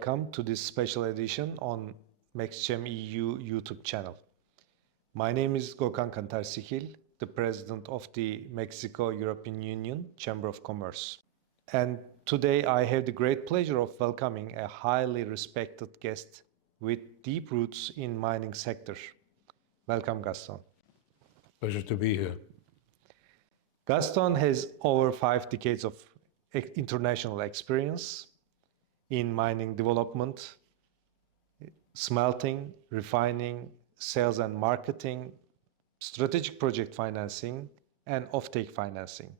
welcome to this special edition on MaxChem EU YouTube channel. My name is Gokan Canantarikil, the President of the Mexico-European Union Chamber of Commerce. And today I have the great pleasure of welcoming a highly respected guest with deep roots in mining sector. Welcome, Gaston. Pleasure to be here. Gaston has over 5 decades of international experience in mining development, smelting, refining, sales and marketing, strategic project financing, and offtake financing.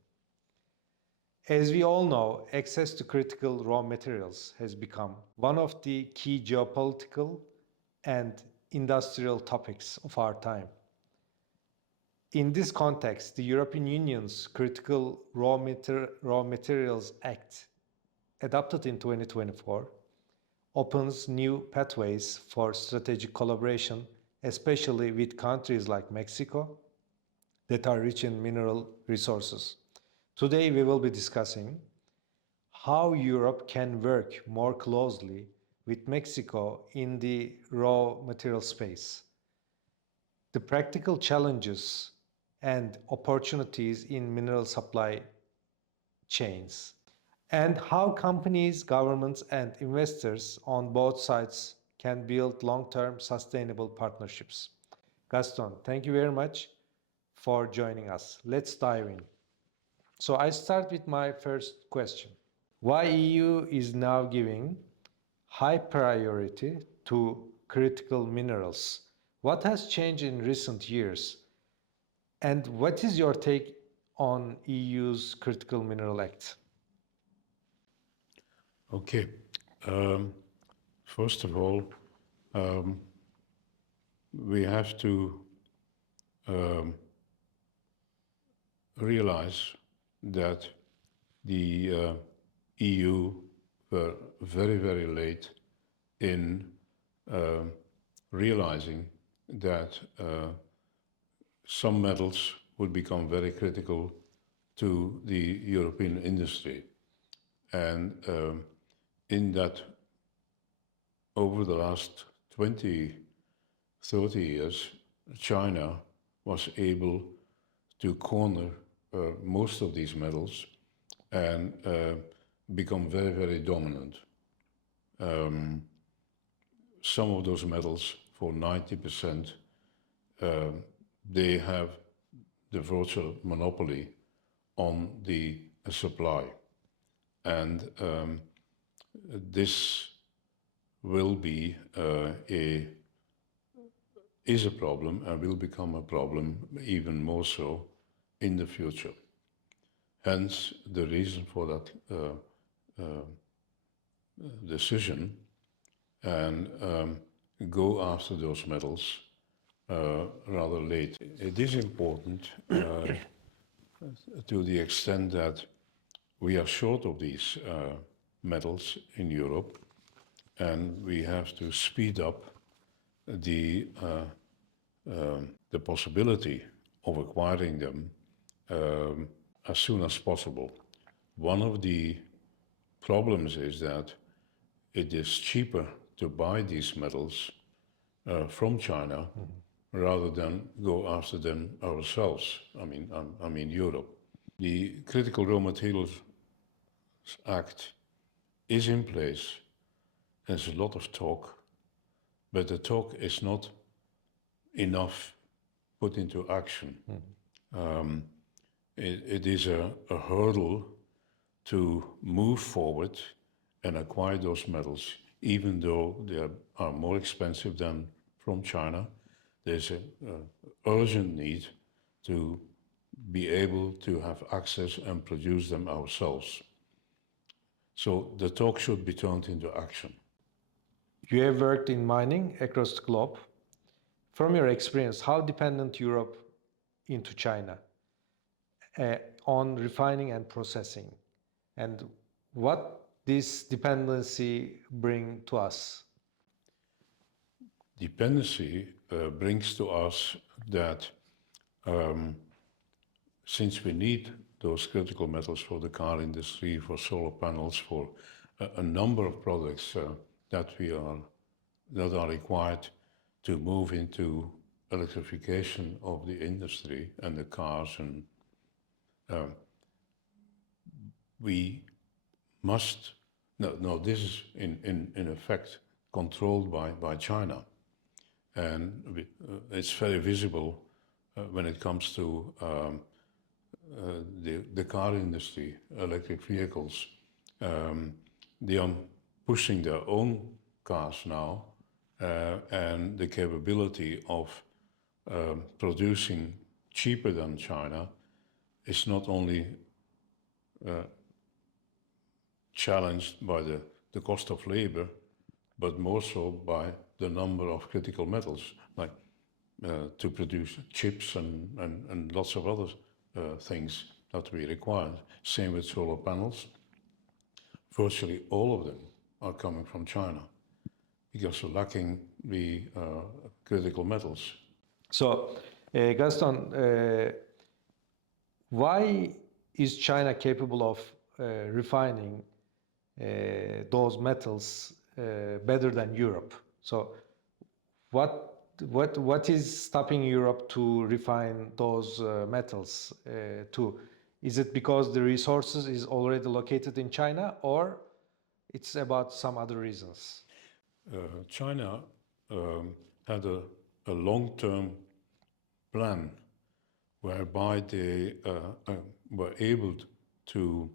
As we all know, access to critical raw materials has become one of the key geopolitical and industrial topics of our time. In this context, the European Union's Critical Raw Materials Act, adopted in 2024, opens new pathways for strategic collaboration, especially with countries like Mexico that are rich in mineral resources. Today we will be discussing how Europe can work more closely with Mexico in the raw material space, the practical challenges and opportunities in mineral supply chains, and how companies, governments, and investors on both sides can build long-term sustainable partnerships. Gaston, thank you very much for joining us. Let's dive in. So I start with my first question. Why EU is now giving high priority to critical minerals? What has changed in recent years? And what is your take on EU's Critical Mineral Act? Okay. First of all, we have to realize that the EU were very, very late in realizing that some metals would become very critical to the European industry. And in that, over the last 20, 30 years, China was able to corner most of these metals and become very, very dominant. Some of those metals, for 90%, they have the virtual monopoly on the supply. And this will be is a problem and will become a problem even more so in the future. Hence the reason for that decision, and go after those metals rather late. It is important to the extent that we are short of these metals in Europe, and we have to speed up the possibility of acquiring them as soon as possible. One of the problems is that it is cheaper to buy these metals from China rather than go after them ourselves. I mean Europe. The Critical Raw Materials Act is in place. There's a lot of talk, but the talk is not enough put into action. It is a hurdle to move forward and acquire those metals, even though they are more expensive than from China. There's an urgent need to be able to have access and produce them ourselves. So the talk should be turned into action. You have worked in mining across the globe. From your experience, how dependent Europe into China on refining and processing, and what this dependency bring to us? Dependency brings to us that since we need those critical metals for the car industry, for solar panels, for a number of products that are required to move into electrification of the industry and the cars, and we must. No, this is in effect controlled by China, and it's very visible when it comes to the car industry, electric vehicles. They are pushing their own cars now, and the capability of producing cheaper than China is not only challenged by the cost of labor, but more so by the number of critical metals, like to produce chips and lots of other things that we require. Same with solar panels. Virtually all of them are coming from China because we're lacking the critical metals. So, Gaston, why is China capable of refining those metals better than Europe? So, what is stopping Europe to refine those metals too? Is it because the resources is already located in China, or it's about some other reasons? China had a long-term plan whereby they were able to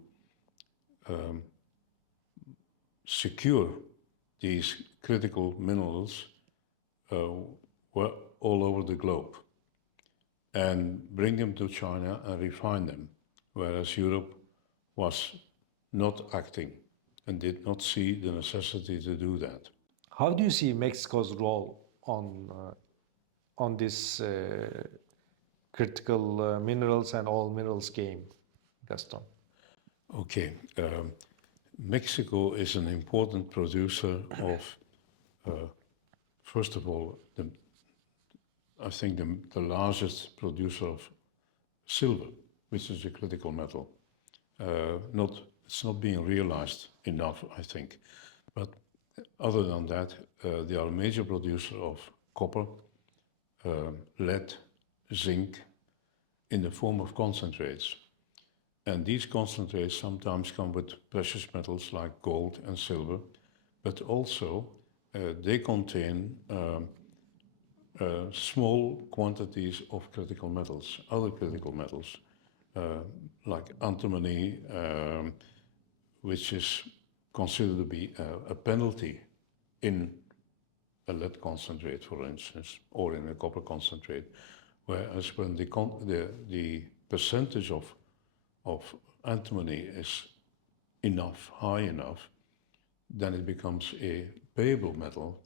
secure these critical minerals were all over the globe and bring them to China and refine them, whereas Europe was not acting and did not see the necessity to do that. How do you see Mexico's role on this critical minerals and all minerals game, Gaston? Okay, Mexico is an important producer of, first of all, I think the largest producer of silver, which is a critical metal. It's not being realized enough, I think. But other than that, they are a major producer of copper, lead, zinc, in the form of concentrates. And these concentrates sometimes come with precious metals like gold and silver, but also they contain small quantities of critical metals, other critical metals, like antimony, which is considered to be a penalty in a lead concentrate, for instance, or in a copper concentrate. Whereas when the percentage of antimony is high enough, then it becomes a payable metal,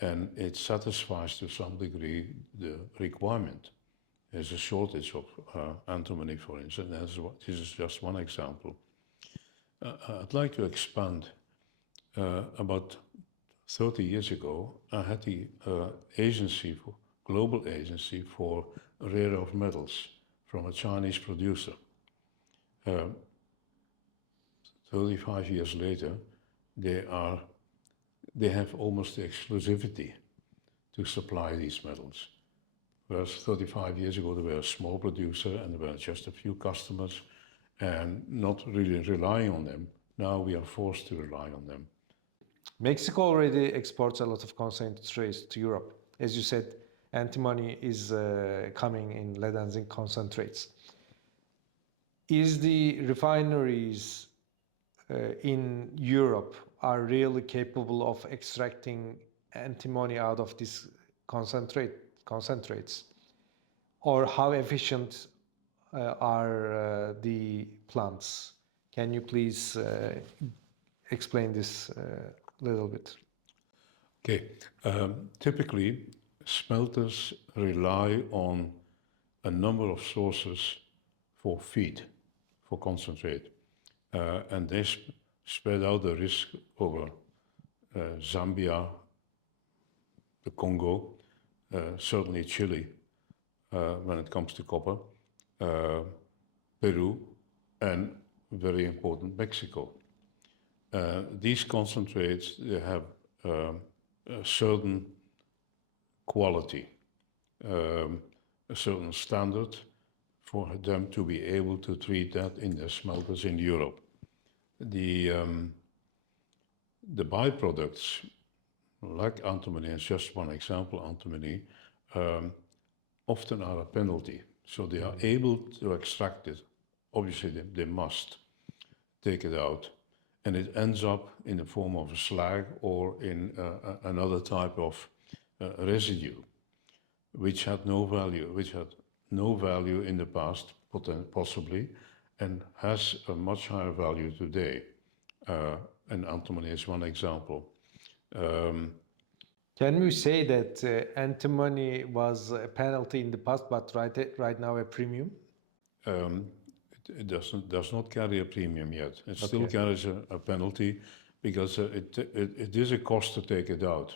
and it satisfies to some degree the requirement. There's a shortage of antimony, for instance. This is just one example. I'd like to expand. About 30 years ago, I had the global agency for rare earth metals from a Chinese producer. 35 years later, they have almost the exclusivity to supply these metals. Whereas 35 years ago, they were a small producer and there were just a few customers and not really relying on them. Now we are forced to rely on them. Mexico already exports a lot of concentrates to Europe. As you said, antimony is coming in lead and zinc concentrates. Is the refineries in Europe are really capable of extracting antimony out of these concentrates? Or how efficient are the plants? Can you please explain this a little bit? Okay. Typically, smelters rely on a number of sources for feed, for concentrate. And they spread out the risk over Zambia, the Congo, certainly Chile, when it comes to copper, Peru, and very important Mexico. These concentrates, they have a certain quality, a certain standard for them to be able to treat that in their smelters in Europe. The byproducts, like antimony, is just one example, antimony, often are a penalty. So they are able to extract it. Obviously, they must take it out, and it ends up in the form of a slag or in another type of residue, which had no value in the past, possibly, and has a much higher value today. And antimony is one example. Can we say that antimony was a penalty in the past, but right now a premium? It does not carry a premium yet. It still carries a penalty because it is a cost to take it out,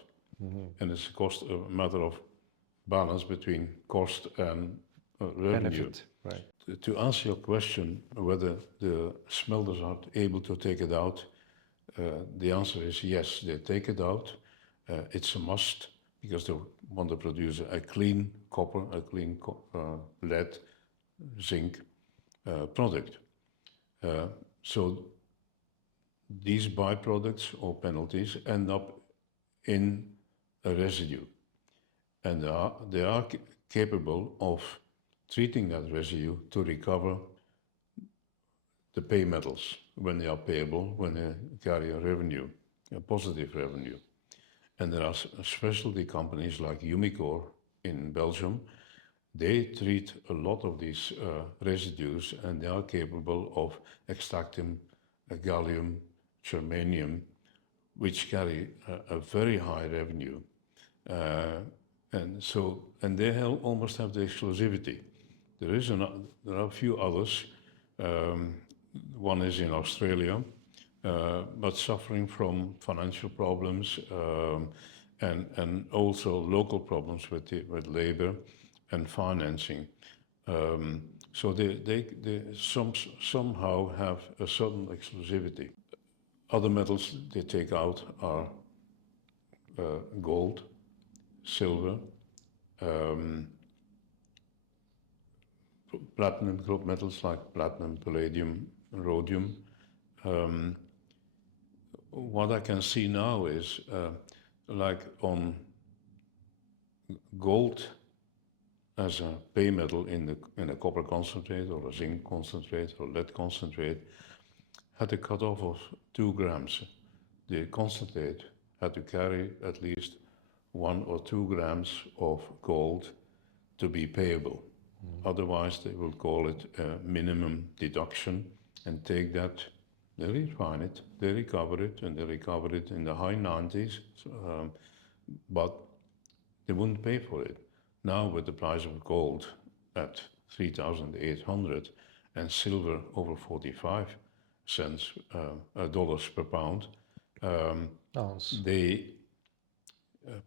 and it's a matter of balance between cost and revenue. Benefit, right? To answer your question, whether the smelters are able to take it out, the answer is yes. They take it out. It's a must because they want to produce a clean copper, a clean lead, zinc product. So these byproducts or penalties end up in a residue, and they are capable of treating that residue to recover the pay metals when they are payable, when they carry a revenue, a positive revenue. And there are specialty companies like Umicore in Belgium. They treat a lot of these residues, and they are capable of extracting gallium, germanium, which carry a very high revenue. And they almost have the exclusivity. There are a few others. One is in Australia, but suffering from financial problems and also local problems with labor and financing. So they somehow have a certain exclusivity. Other metals they take out are gold, silver, platinum group metals like platinum, palladium, rhodium. What I can see now is like on gold as a pay metal in a copper concentrate or a zinc concentrate or lead concentrate had a cutoff of 2 grams. The concentrate had to carry at least 1 or 2 grams of gold to be payable. Otherwise, they will call it a minimum deduction and take that. They refine it, they recover it, and they recover it in the high 90s, but they wouldn't pay for it. Now, with the price of gold at 3,800 and silver over 45 cents, dollars per pound, Ounce.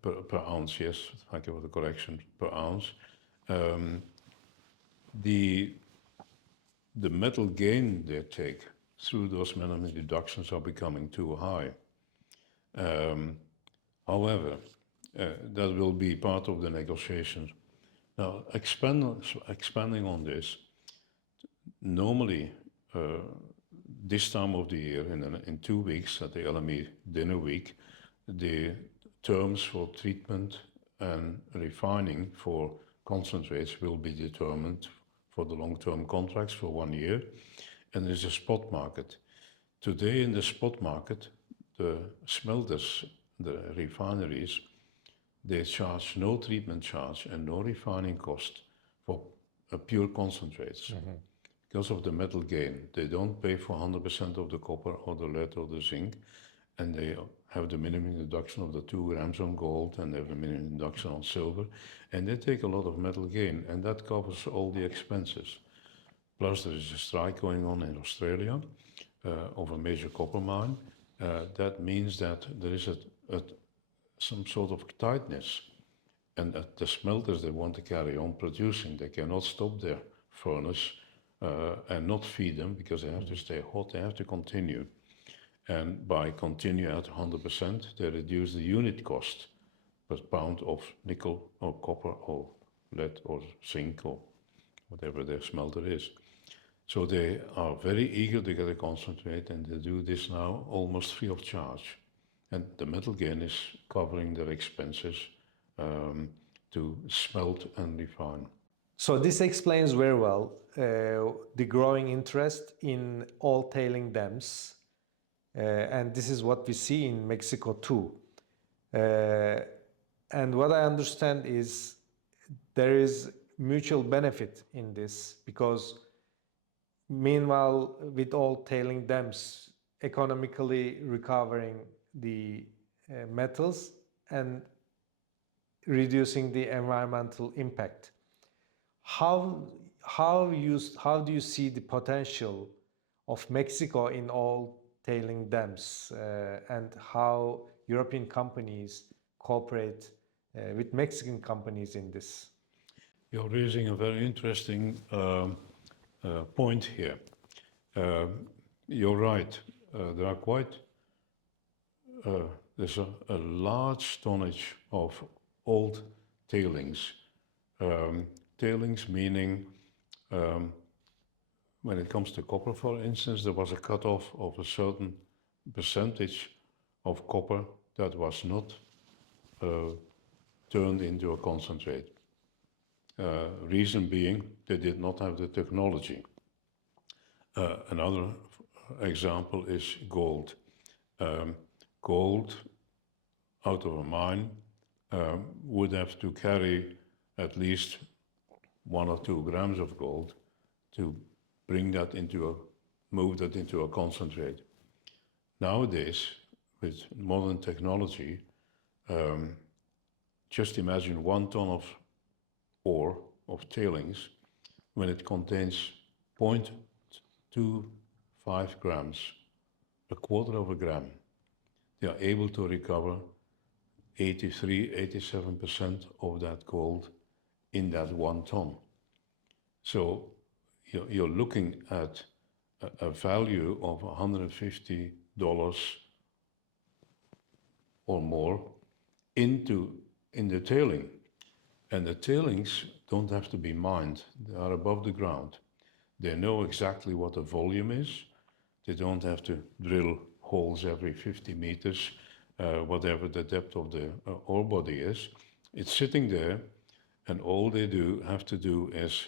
per ounce, yes, thank you for the correction, per ounce. The metal gain they take through those minimum deductions are becoming too high. However, that will be part of the negotiations. Now, expanding on this, normally this time of the year, in 2 weeks at the LME Dinner Week, the terms for treatment and refining for concentrates will be determined for the long-term contracts for 1 year, and there's a spot market. Today in the spot market, the smelters, the refineries, they charge no treatment charge and no refining cost for pure concentrates. Because of the metal gain. They don't pay for 100% of the copper or the lead or the zinc, and they have the minimum deduction of the 2 grams on gold, and they have the minimum deduction on silver, and they take a lot of metal gain, and that covers all the expenses. Plus there is a strike going on in Australia of a major copper mine. That means that there is some sort of tightness, and at the smelters they want to carry on producing. They cannot stop their furnace and not feed them because they have to stay hot, they have to continue. And by continuing at 100%, they reduce the unit cost per pound of nickel or copper or lead or zinc or whatever their smelter is. So they are very eager to get a concentrate, and they do this now almost free of charge. And the metal gain is covering their expenses to smelt and refine. So this explains very well the growing interest in all tailing dams, and this is what we see in Mexico too. And what I understand is there is mutual benefit in this, because meanwhile, with all tailing dams economically recovering the metals and reducing the environmental impact, how do you see the potential of Mexico in all tailing dams, and how European companies cooperate with Mexican companies in this? You're raising a very interesting point here. You're right. There are there's a large tonnage of old tailings. Tailings meaning, when it comes to copper, for instance, there was a cutoff of a certain percentage of copper that was not turned into a concentrate. Reason being, they did not have the technology. Another example is gold. Gold out of a mine would have to carry at least 1 or 2 grams of gold to move that into a concentrate. Nowadays, with modern technology, just imagine 1 ton of ore, of tailings, when it contains 0.25 grams, a quarter of a gram, they are able to recover 83-87% of that gold in that 1 ton. So you're looking at a value of $150 or more in the tailing. And the tailings don't have to be mined. They are above the ground. They know exactly what the volume is. They don't have to drill holes every 50 meters, whatever the depth of the ore body is. It's sitting there, and all they have to do is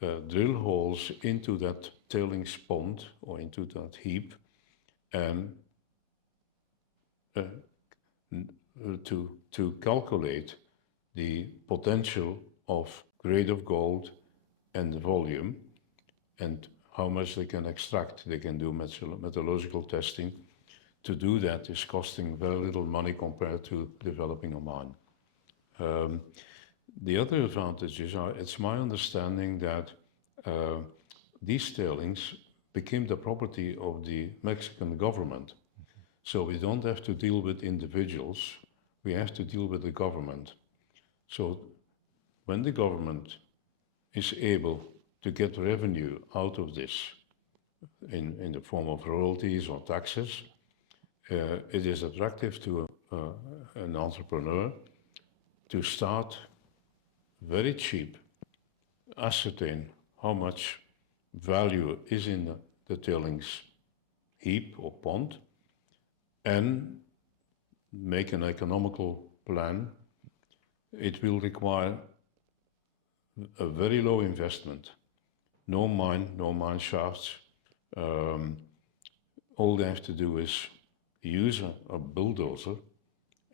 drill holes into that tailings pond or into that heap, and to calculate the potential of grade of gold and the volume and how much they can extract. They can do metallurgical testing. To do that is costing very little money compared to developing a mine. The other advantages are, it's my understanding that these tailings became the property of the Mexican government. So we don't have to deal with individuals, we have to deal with the government. So when the government is able to get revenue out of this in the form of royalties or taxes, it is attractive to an entrepreneur to start very cheap, ascertain how much value is in the tailings heap or pond, and make an economical plan. It will require a very low investment. No mine shafts. All they have to do is use a bulldozer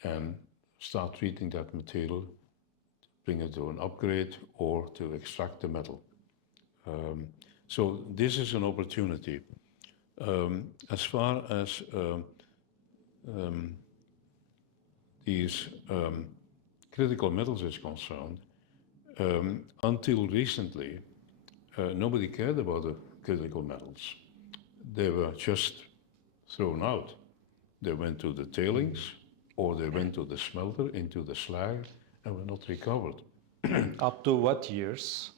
and start treating that material, bring it to an upgrade or to extract the metal. So this is an opportunity. As far as these critical metals is concerned, until recently, nobody cared about the critical metals. They were just thrown out. They went to the tailings, or they went to the smelter, into the slag, and were not recovered. Up to what years?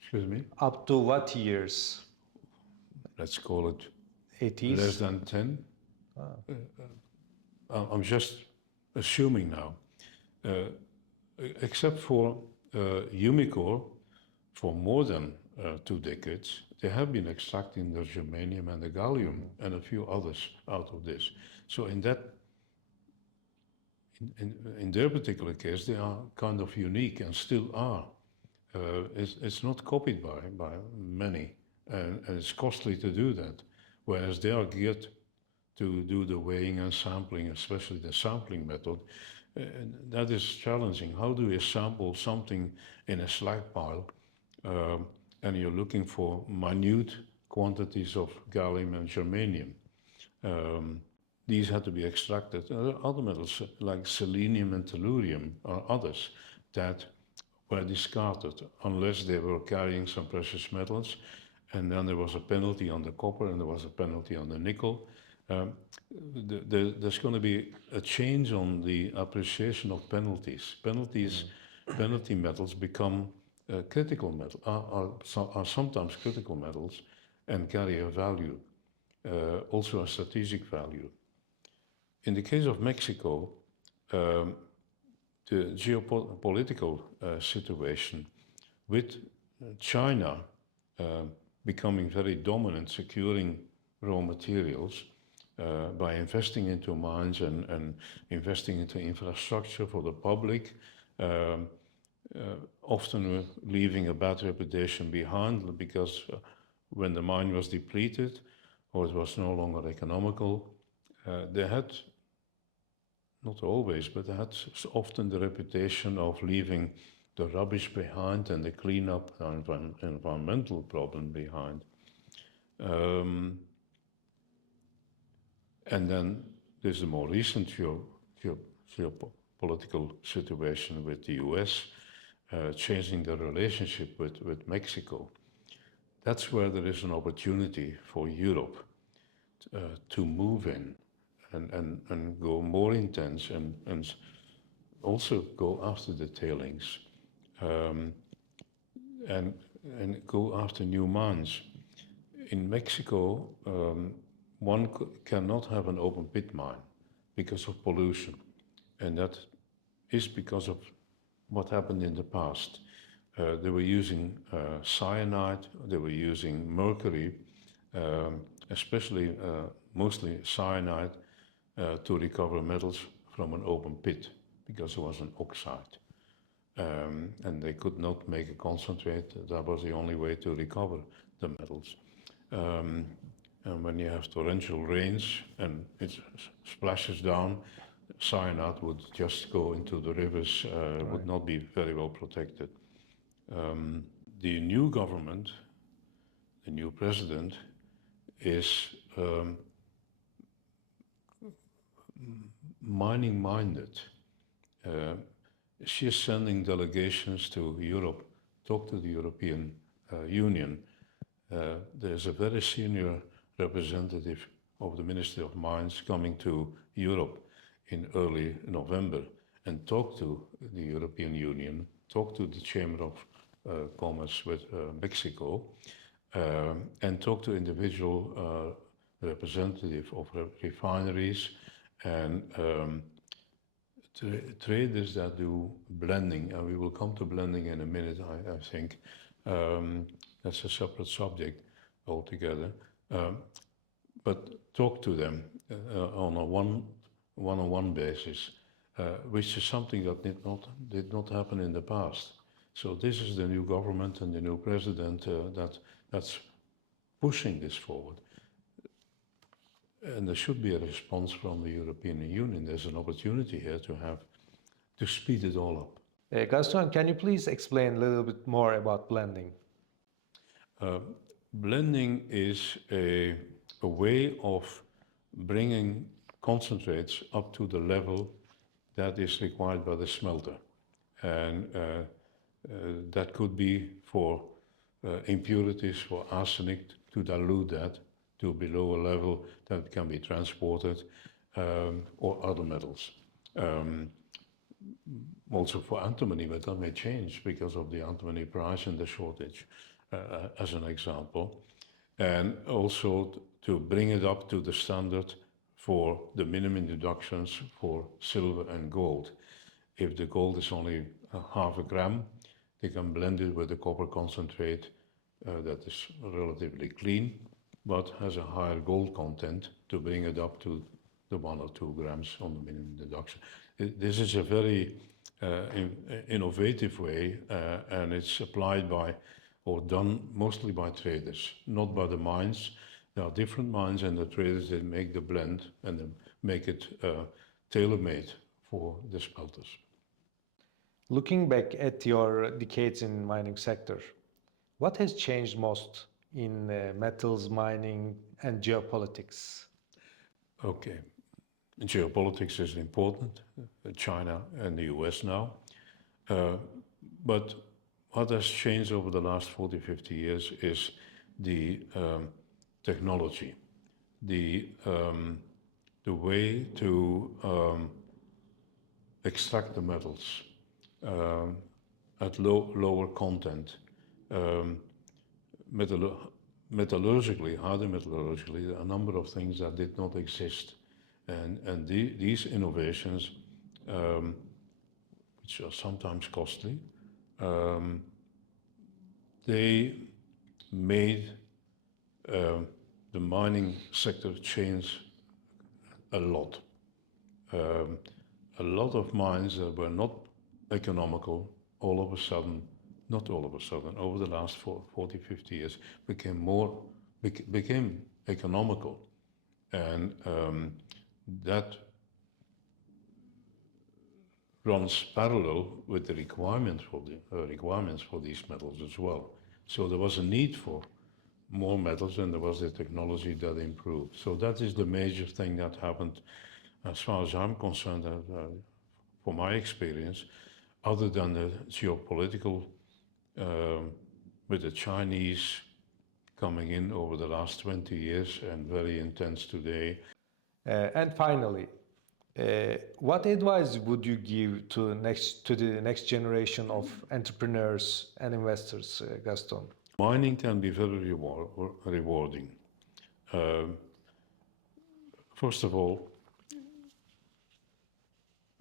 Excuse me? Up to what years? Let's call it 80s? less than 10. I'm just assuming now, except for Umicore, for more than 2 decades, they have been extracting the germanium and the gallium and a few others out of this. So in their particular case, they are kind of unique and still are. It's not copied by many, and it's costly to do that. Whereas they are geared to do the weighing and sampling, especially the sampling method. That is challenging. How do you sample something in a slag pile and you're looking for minute quantities of gallium and germanium? These had to be extracted. Other metals like selenium and tellurium or others that were discarded unless they were carrying some precious metals, and then there was a penalty on the copper and there was a penalty on the nickel. There's going to be a change on the appreciation of penalties. Penalty metals become critical metals, are sometimes critical metals and carry a value, also a strategic value. In the case of Mexico, the geopolitical situation with China becoming very dominant, securing raw materials by investing into mines and investing into infrastructure for the public, often leaving a bad reputation behind because when the mine was depleted or it was no longer economical, they had, not always, but they had often the reputation of leaving the rubbish behind and the cleanup and environmental problem behind. And then there's the more recent geopolitical situation with the US, changing the relationship with Mexico. That's where there is an opportunity for Europe to move in and go more intense and also go after the tailings and go after new mines. In Mexico, one cannot have an open pit mine because of pollution, and that is because of what happened in the past. They were using cyanide, they were using mercury, especially mostly cyanide, to recover metals from an open pit because it was an oxide. And they could not make a concentrate. That was the only way to recover the metals. And when you have torrential rains and it splashes down, cyanide would just go into the rivers, would not be very well protected. The new government, the new president, is mining-minded. She is sending delegations to Europe, talk to the European Union. There's a very senior representative of the Ministry of Mines coming to Europe in early November and talk to the European Union, talk to the Chamber of Commerce with Mexico, and talk to individual representatives of refineries and traders that do blending, and we will come to blending in a minute, I think. That's a separate subject altogether. But talk to them on a one-on-one basis, which is something that did not happen in the past. So this is the new government and the new president that's pushing this forward. And there should be a response from the European Union. There's an opportunity here to speed it all up. Gaston, can you please explain a little bit more about blending? Blending is a way of bringing concentrates up to the level that is required by the smelter. And that could be for impurities, for arsenic, to dilute that to below a level that can be transported, or other metals. Also for antimony, but that may change because of the antimony price and the shortage, as an example. And also to bring it up to the standard for the minimum deductions for silver and gold. If the gold is only half a gram, they can blend it with a copper concentrate that is relatively clean, but has a higher gold content to bring it up to the 1 or 2 grams on the minimum deduction. This is a very innovative way, and it's applied by or done mostly by traders, not by the mines. There are different mines, and the traders they make the blend and then make it tailor-made for the smelters. Looking back at your decades in mining sector, what has changed most in metals mining and geopolitics? Okay, geopolitics is important, China and the US now, but what has changed over the last 40, 50 years is the technology, the way to extract the metals at lower content, metallurgically, harder metallurgically, a number of things that did not exist. And these innovations, which are sometimes costly, they made the mining sector change a lot. A lot of mines that were not economical, all of a sudden, not all of a sudden, over the last 40, 50 years, became economical. And that runs parallel with the requirements for these metals as well. So there was a need for more metals, and there was the technology that improved. So that is the major thing that happened, as far as I'm concerned, for my experience, other than the geopolitical, with the Chinese coming in over the last 20 years and very intense today. And finally, what advice would you give to the next generation of entrepreneurs and investors, Gaston? Mining can be very rewarding. First of all,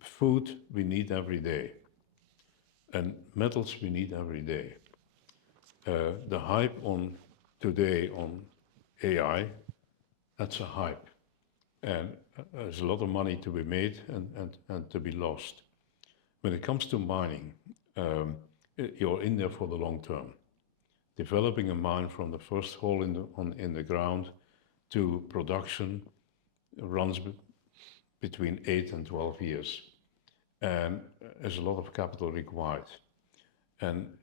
food we need every day, and metals we need every day. The hype on today on AI, that's a hype, and there's a lot of money to be made and to be lost. When it comes to mining, you're in there for the long term. Developing a mine from the first hole in the ground to production runs between 8 and 12 years, and there's a lot of capital required. And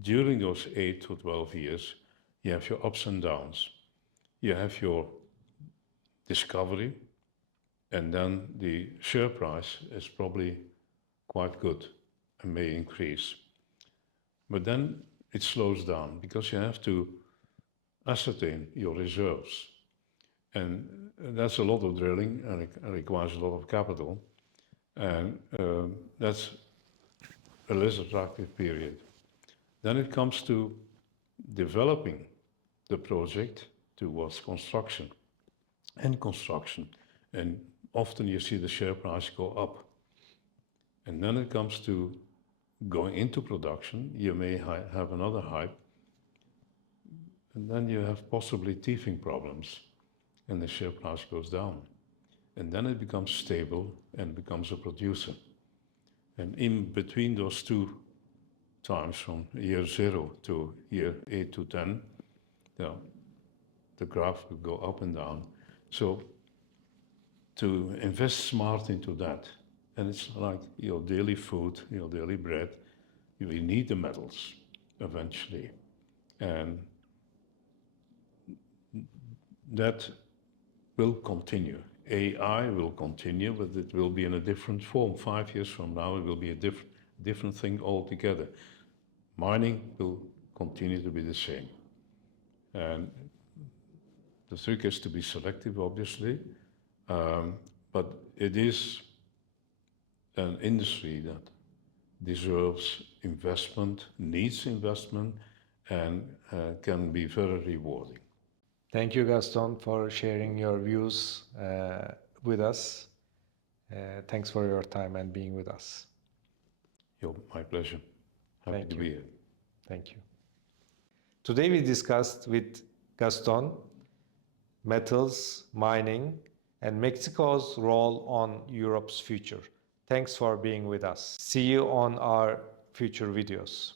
during those 8 to 12 years, you have your ups and downs. You have your discovery, and then the share price is probably quite good and may increase. But then it slows down because you have to ascertain your reserves. And that's a lot of drilling, and it requires a lot of capital. And that's a less attractive period. Then it comes to developing the project towards construction. And often you see the share price go up. And then it comes to going into production. You may have another hype, and then you have possibly teething problems, and the share price goes down. And then it becomes stable and becomes a producer. And in between those two times, from year 0 to year 8 to 10, the graph will go up and down. So to invest smart into that, and it's like your daily food, your daily bread, you will need the metals eventually. And that will continue. AI will continue, but it will be in a different form. 5 years from now, it will be a different thing altogether. Mining will continue to be the same. And the trick is to be selective, obviously, but it is an industry that deserves investment, needs investment, and can be very rewarding. Thank you, Gaston, for sharing your views with us. Thanks for your time and being with us. My pleasure. Happy Thank to you. be here. Thank you. Today we discussed with Gaston metals, mining, and Mexico's role on Europe's future. Thanks for being with us. See you on our future videos.